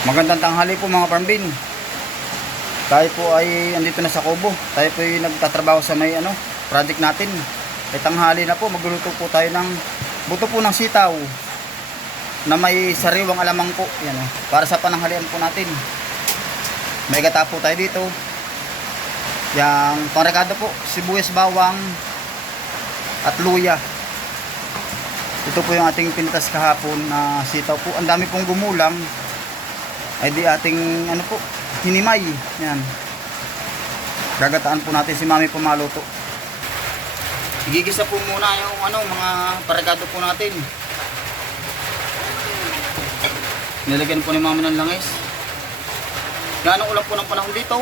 Magandang tanghali po mga parmbin. Tayo po ay andito na sa Kobo. Tayo po ay nagtatrabaho sa may ano, project natin. Ay tanghali na po, magluluto po tayo ng buto po ng sitaw na may sariwang alamang po. Yan, oh, para sa pananghalian po natin. May gata po tayo dito. Yang pangrekado po, sibuyas bawang at luya. Ito po yung ating pinitas kahapon na sitaw po. Ang dami pong gumulang. Ay di ating ano po, hinimay. Yan. Gagataan po natin si Mami pumaluto. Igigisa po muna yung ano, mga paregado po natin. Nilagyan po ni Mami ng langis. Ganong ulan po ng panahon dito.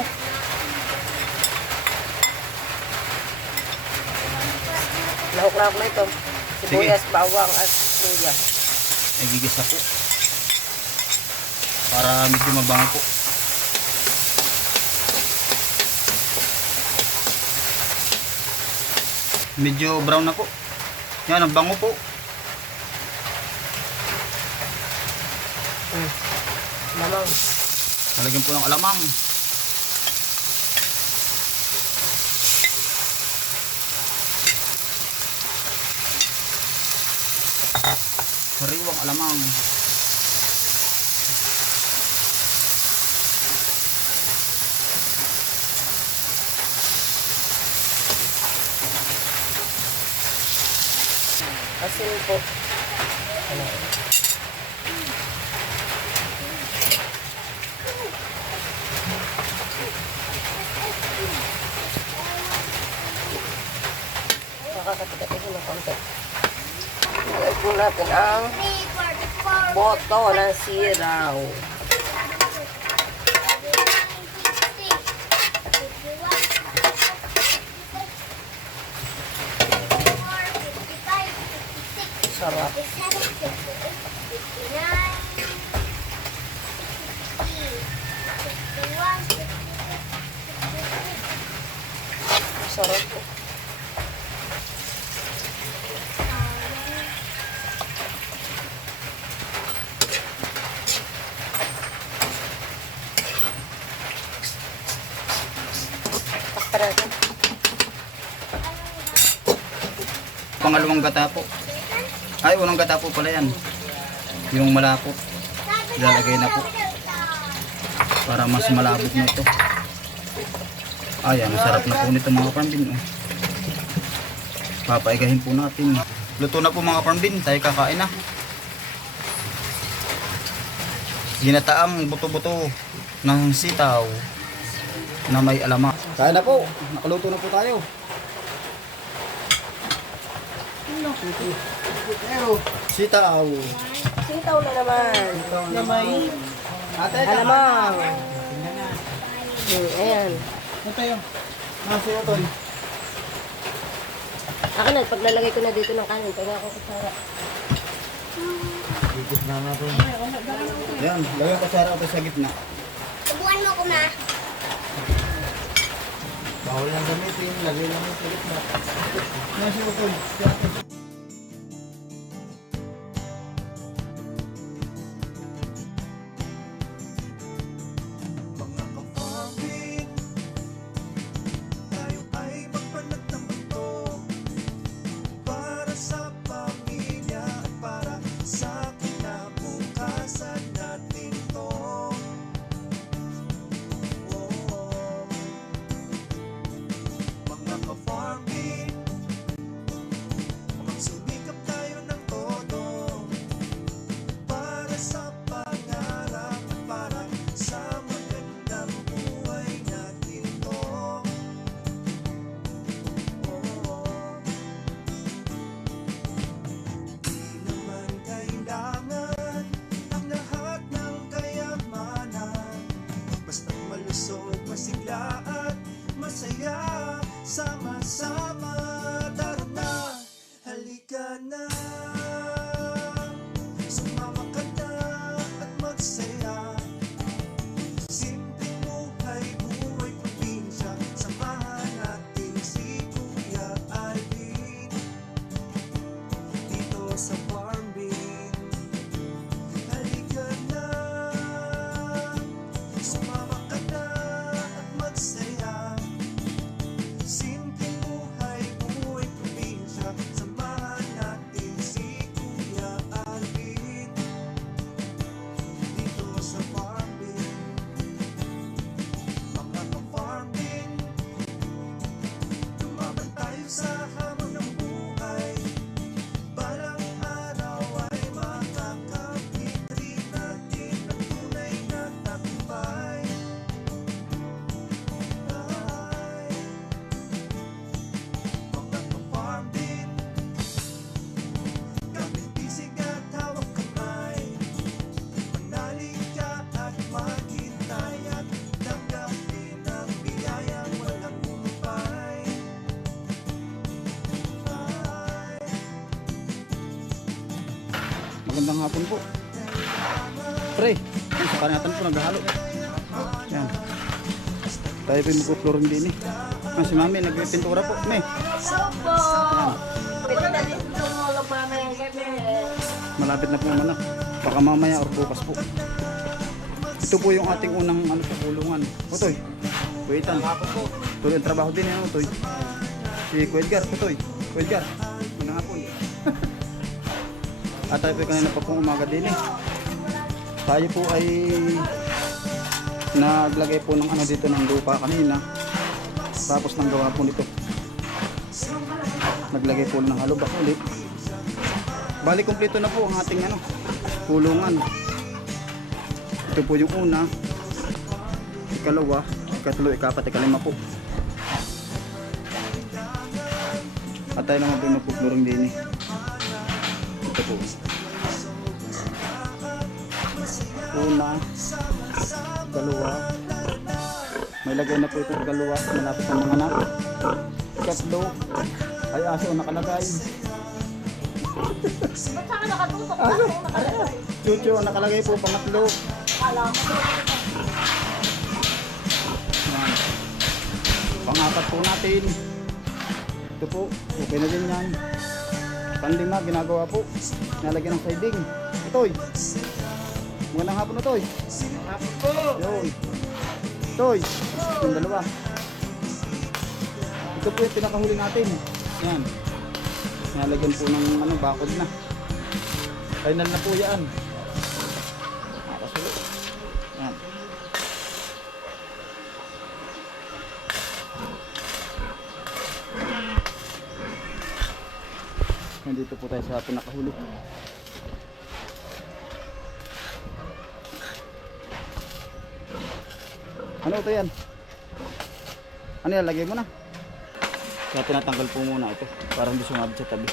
Lahok-lahok na ito. Sibuyas, bawang at luya. Ay gigisa po. Para medyo mabango po. Medyo brown na po. Yan, ang bango po. Hmm. Lamang. Talagyan po ng alamang. Sariwang alamang. Asin po. Ano? Makakatigatin ko ng konti. Lagay po natin ang boto ng siraw. Pangalawang gata po. Ay, unang gata po pala yan. Yung malapot. Ilalagay na po. Para mas malabot na ito. Ayan, masarap na po nito mga parmbin. Oh. Papaigahin po natin. Luto na po mga parmbin. Tayo kakain na. Ginataang buto-buto ng sitaw na may alamak. Kaya na po. Nakaluto na po tayo. Sitaw. Sitaw na naman. Na may Ate, Alamang. Hmm, ayan. Ito yung nasi utoy. Ako na, pag nalagay ko na dito ng kanin, pag ako kutsara. Yan, lagyan ko sa utoy sa gitna. Subukan mo ko na. Bawal lang gamitin, lagay lang sa gitna. Nasi utoy. Mga kanatan po naghahalo. Yan. Tayo po magpuplorin din eh. Ah, si mami nagpipintura po. Me, malapit na po naman na. Baka mamaya or bukas po. Ito po yung ating unang ano po, kulungan. Utoy, kuitan. Tuloy ang trabaho din yan, Utoy. Si Kuya Edgar, Utoy. Kuya Edgar, unang hapon. At tayo po kanina pa pong umaga din eh. Tayo po ay naglagay po ng ano dito ng lupa kanina. Tapos nang gawa po nito. Naglagay po ng halubak ulit. Bali kompleto na po ang ating ano, kulungan. Ito po yung una, ikalawa, ikatlo, ikapat, ikalima po. At tayo naman po yung magpupluring din eh. Ito po. Una, dalawa, may lagay na po itong dalawa, malapit ng mga anak. Ikatlo, ay aso nakalagay. Aso, chucho nakalagay po pangatlo. Yan. Pangapat po natin. Ito po, okay na din yan. Panlima, ginagawa po. Nalagyan ng siding. Itoy. Magandang hapon na, Toy. Hapon po. Yun. Toy. Yung dalawa. Ito po yung pinakahuli natin. Yan. Nalagyan po ng ano, bakod na. Final na po yan. Nakasulo. Yan. Nandito po tayo sa pinakahuli. Ano ito yan? Ano yan? Lagay mo na. Kaya tinatanggal po muna ito. Para hindi sumabit sa tabi.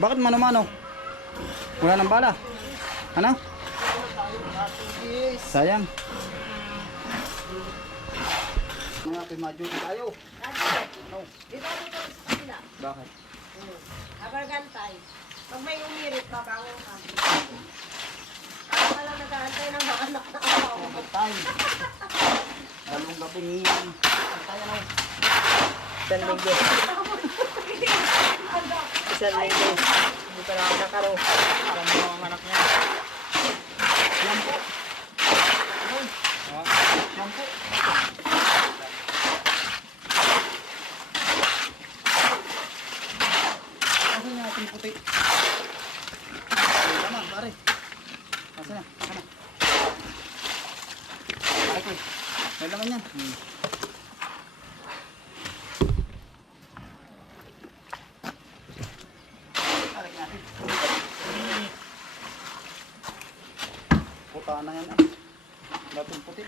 Bakit mano-mano? Wala nang bala. Ano? Sayang. Mga pimadyo tayo. Bakit? Abargantay. Pag may umirit, babangon ka. Nag-aantay ng mga anak na ako. Tayo. Dalawang gabing tayo na. Isang linggo. Isang linggo. Hindi pa na ako nakaro. Alam mo ang anak niya. Yan po. Ah, Yan po. Asan yung ating puti? Ayun naman, pare. Asan na? Asan na? Pare ko. May laman yan. Hmm. Balik natin. Puta na yan ah. Dating puti.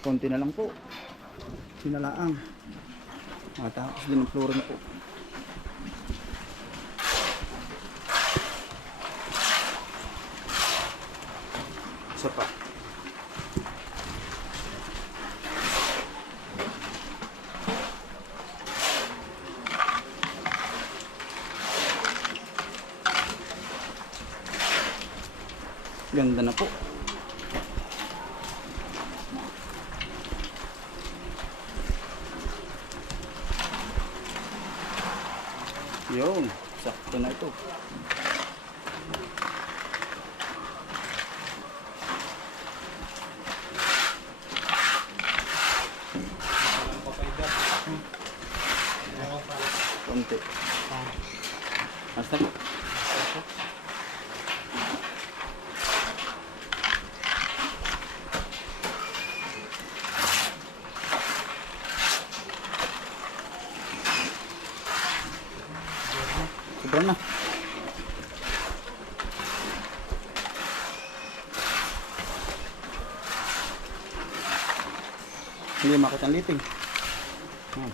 Konti na lang po. Sinalaang. Matapos din ang flooring po. Isa pa. Ganda na po. Yun, sakto na ito. Konti. Basta po. Sobrang na. Hindi makita ang liting. Hmm.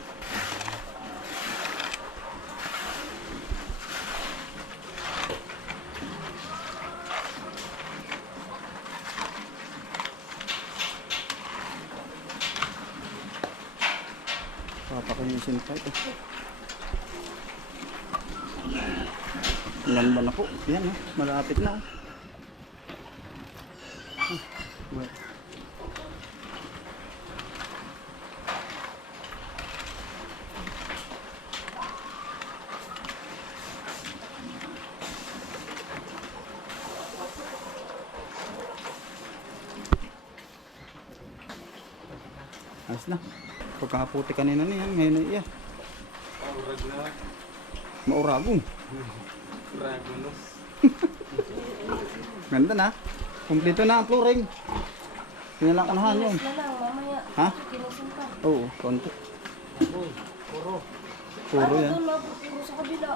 Papakinisin pa ito. Ilan ba na po? Yan, oh. malapit na. Oh. Ah, well. Ayos na. Pagkakaputi kanina niyan, ngayon na iya. Mauragong. Ganda na. Kumpleto na ang flooring. Pinalakanahan yun. Na lang, mamaya. Ha? Kinusin pa. Oo, konti. Puro. Puro yan. Doon, mapupuro sa kabila.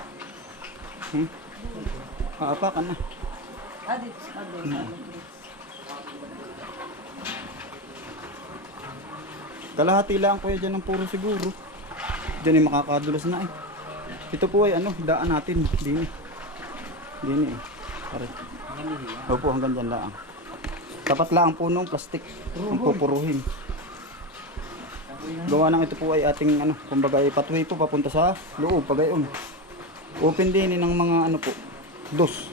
Hmm? Aapakan na. Ah, dito sa kabila. Kalahati lang kuya dyan ng puro siguro. Diyan ay makakadulas na eh. Ito po ay ano, daan natin. Dini. Dini eh. Pare. Opo, hanggang dyan lang. Tapat lang ang punong plastic. Ang pupuruhin. Gawa ng ito po ay ating ano, kumbaga ay pathway po papunta sa loob, pagayon. Open din ng mga ano po, dos.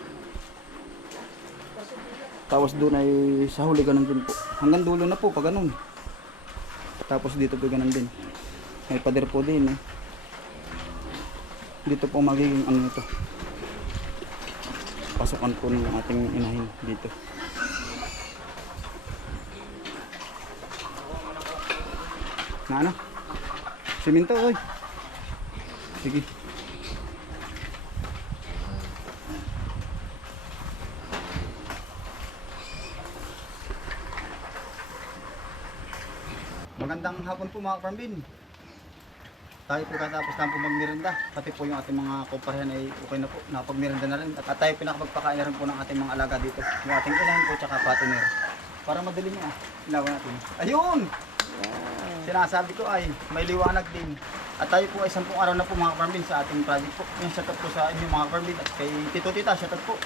Tapos doon ay sa huli ganun din po. Hanggang dulo na po pag ganun. Tapos dito po ganun din. May pader po din eh. Dito po magiging ano ito. Pasukan po ng ating inahin dito. Na ano? Siminto oy. Sige. Magandang hapon po mga farmbin. Tayo po katapos lang po magmiranda. Pati po yung ating mga kumparehan ay okay na po. Nakapagmiranda na rin. At, tayo pinakapagpakain na rin po ng ating mga alaga dito. Yung ating inahin po tsaka partner. Para madali ah. Ilawan natin. Ayun! Sinasabi ko ay may liwanag din. At tayo po ay sampung araw na po mga farmbin sa ating project po. Yung shoutout po sa inyo mga farmbin. At kay Tito Tita, shoutout po.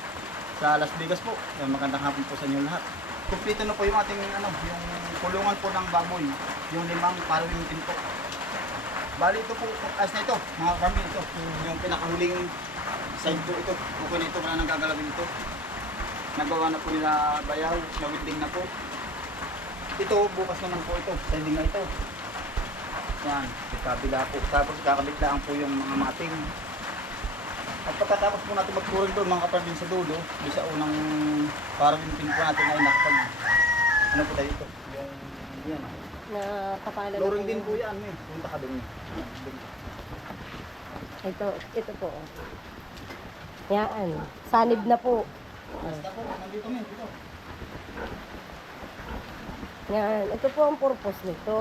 Sa Las Vegas po. Magandang hapon po sa inyo lahat. Kumplito na po yung ating ano, yung kulungan po ng baboy. Yung limang parawingtin po. Bali ito po, ayos na ito, mga farming ito. Yung pinakahuling side po ito. Okay na ito, wala nang gagalawin ito. Nagawa na po nila bayaw, nawinding na po. Ito, bukas naman po ito, sending na ito. Yan, kabila po. Tapos kakabit lang po yung mga mating. At pagkatapos po natin magturing doon mga kapatid sa dulo, sa unang parawingtin po natin ay nakapag, ano po tayo ito? Yan. Na kapala na Flooring din po yan, eh. Punta ka. Doon. Ito, ito po. Yan. Sanib na po. Basta po, nandito mo, dito. Yan. Ito po ang purpose nito.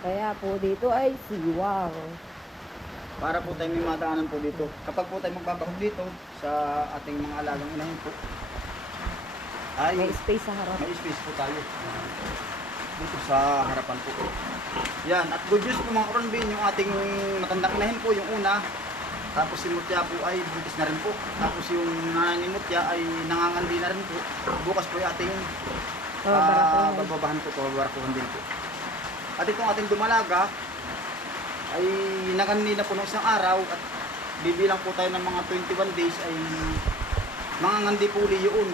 Kaya po dito ay siwang. Para po tayo may madaanan po dito. Kapag po tayo magbabakog dito sa ating mga alagang inahin po, ay May space sa harap. may space po tayo. Dito sa harapan po. Yan, at good news po mga kaparambin, yung ating matandang inahin po, yung una, tapos si Mutya po ay buntis na rin po. Tapos yung nanay ni Mutya ay nangangandi na rin po. Bukas po yung ating barakuhan. bababahan po, pababarakuhan din po. At itong ating dumalaga ay nakandi na po ng isang araw at bibilang po tayo ng mga 21 days ay mangangandi po uli yun.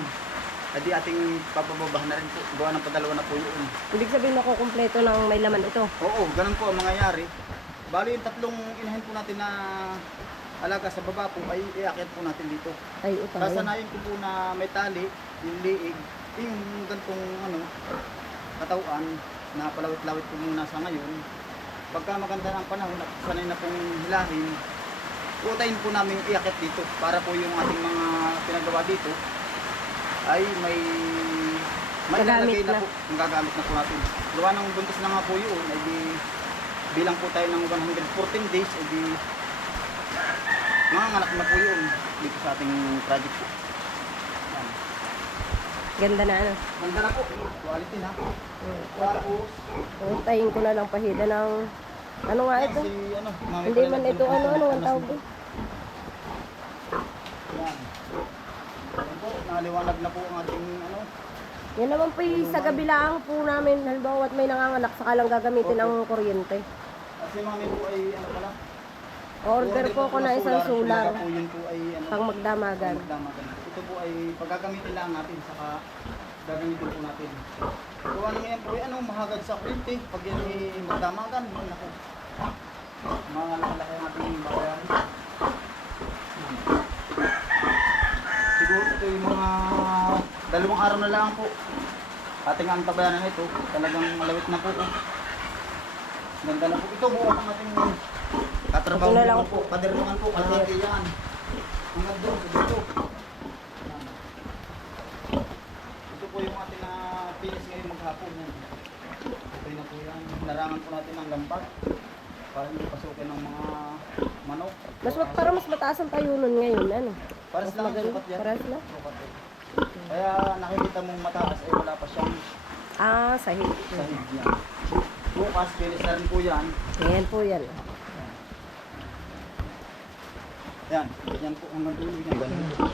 At di ating papababahan na rin po. Gawa ng padalawa na po yun. Ibig sabihin makukumpleto ng may laman ito. Oo, ganun po ang mangyayari. Bali yung tatlong inahin po natin na alaga sa baba po ay iakyat po natin dito. Ay, ito. Sasanayin ko po na may tali, yung liig, yung gantong ano, katawan na palawit-lawit po muna sa ngayon. Pagka maganda ng panahon at sanay na pong hilahin, utayin po namin iakyat dito para po yung ating mga pinagawa dito ay may may Gagamit lalagay na, na. po, gagamit na po natin. Gawa ng buntis na nga po yun, ay di bilang po tayo ng 114 days, ay di mga anak na po yun dito sa ating project po. Yan. Ganda na ano. Ganda na po, quality na. Hmm. Tapos, Untayin ko na lang pahida ng... Ano nga ito? si ano, mami Hindi man ito ano, ano ang tawag doon? Yan. Naliwanag na po ang ating ano. Yan naman po yung sa kabilang po namin. Halimbawa at may nanganganak, saka lang gagamitin ang kuryente. Kasi mami po ay ano pala. Order po ako na isang solar. Po yun po ay ano. Pang magdamagan. Magdamagan. Ito po ay paggagamitin lang natin saka gagamitin po natin. Kung ano yan po ay anong mahagad sa kuryente pag yan ay magdamagan. Ay, Naku. Mga laki ang ating babayaran. Siguro ito yung mga dalawang araw na lang po. Ating ang tabayanan ito. Talagang malawit na po. oh. Ganda na po. Ito buo ang ating katrabaho Ito na lang po. Kaderungan po. Kalahati yan. Hanggang doon. sa dito. Ito po yung ating uh, finish ngayon maghapon. Yan. Okay na po yan. Narangan po natin ang lambat. Para hindi pasukin ng mga manok. Mas mat- para mas mataas ang tayo nun ngayon. Ano? Paras lang ang maganda. sukat yan. Paras lang. Sukat eh. Kaya nakikita mong mataas ay wala pa siyang Ah, sahig. sahig yan. Bukas, finish na rin po yan. Ayan po yan. Yan, ganyan po hanggang dulo yan. Ganyan po.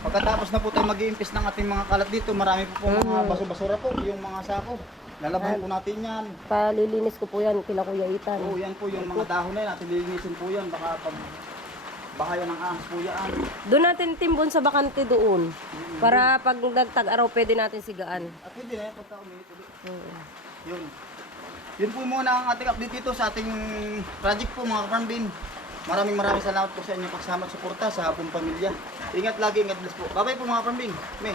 Pagkatapos na po tayo mag-iimpis ng ating mga kalat dito, marami po pong mga Mm. baso-basura po, yung mga sako. Lalaban po natin yan. Palilinis ko po yan kila Kuya Itan. Oo, yan po yung mga dahon na yan, natin lilinisin po yan. Baka pag baka yan ng ahas po yan. Doon natin timbon sa bakante doon. Para pag nagtag-araw, pwede natin sigaan. At hindi na yan, pagka umiit ulit. Oo. Yun. Yun po muna ang ating update dito sa ating project po mga kaparm bin. Maraming maraming salamat po sa inyong pagsama at suporta sa Hapong Pamilya. Ingat lagi, ingat bless po. Bye-bye po mga kaparm bin. May.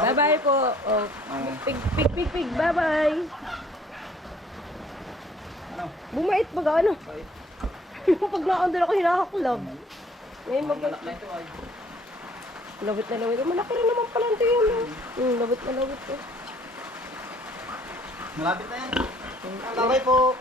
Bye-bye po. Oh. Oo. Pig, pig, pig, pig. Bye-bye. Ano? Bumait ba ano? Bye. pag naandun ako hinakaklab. Ngayon mag... Anak na ito ay. Lawit na lawit. Malaki rin naman pala ito yun. oh. Hmm, lawit na lawit. Oh. Malapit na yan. Bye-bye po.